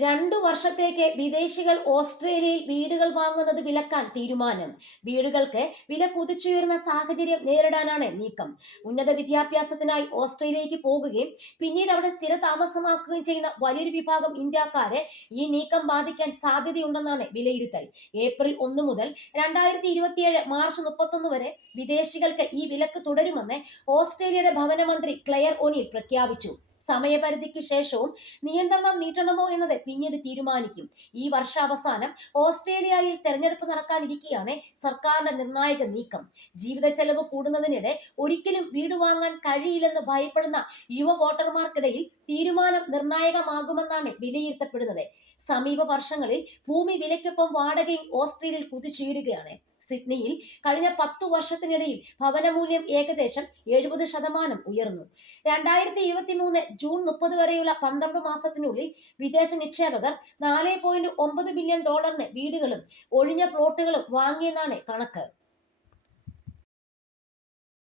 2 വർഷത്തേക്ക് വിദേശികൾ ഓസ്ട്രേലിയയിൽ വീടുകൾ വാങ്ങുന്നത് വിലക്കാൻ തീരുമാനം. വീടുകൾക്ക് വില കുതിച്ചുയർന്ന സാഹചര്യം നേരിടാനാണ് നീക്കം. ഉന്നത വിദ്യാഭ്യാസത്തിനായി ഓസ്ട്രേലിയയിലേക്ക് പോകുകയും പിന്നീട് അവിടെ സ്ഥിര താമസമാക്കുകയും ചെയ്യുന്ന വലിയൊരു വിഭാഗം ഇന്ത്യക്കാരെ ഈ നീക്കം ബാധിക്കാൻ സാധ്യതയുണ്ടെന്നാണ് വിലയിരുത്തൽ. ഏപ്രിൽ 1 മുതൽ 2027 മാർച്ച് 31 വരെ വിദേശികൾക്ക് ഈ വിലക്ക് തുടരുമെന്ന് ഓസ്ട്രേലിയയുടെ ഭവന മന്ത്രി ക്ലെയർ ഒനീൽ പ്രഖ്യാപിച്ചു. സമയപരിധിക്ക് ശേഷവും നിയന്ത്രണം നീട്ടണമോ എന്നത് പിന്നീട് തീരുമാനിക്കും. ഈ വർഷാവസാനം ഓസ്ട്രേലിയയിൽ തെരഞ്ഞെടുപ്പ് നടക്കാനിരിക്കെയാണ് സർക്കാരിന്റെ നിർണായക നീക്കം. ജീവിത ചെലവ് കൂടുന്നതിനിടെ ഒരിക്കലും വീട് വാങ്ങാൻ കഴിയില്ലെന്ന് ഭയപ്പെടുന്ന യുവ വോട്ടർമാർക്കിടയിൽ തീരുമാനം നിർണായകമാകുമെന്നാണ് വിലയിരുത്തപ്പെടുന്നത്. സമീപ വർഷങ്ങളിൽ ഭൂമി വിലയ്ക്കൊപ്പം വാടകയും ഓസ്ട്രേലിയയിൽ കുതിച്ചുയരുകയാണ്. സിഡ്നിയിൽ കഴിഞ്ഞ 10 വർഷത്തിനിടയിൽ ഭവനമൂല്യം ഏകദേശം 70% ഉയർന്നു. 2023 ജൂൺ 30 വരെയുള്ള 12 മാസത്തിനുള്ളിൽ വിദേശ നിക്ഷേപകർ $4.9 ബില്യൺ വീടുകളും ഒഴിഞ്ഞ പ്ലോട്ടുകളും വാങ്ങിയെന്നാണ് കണക്ക്.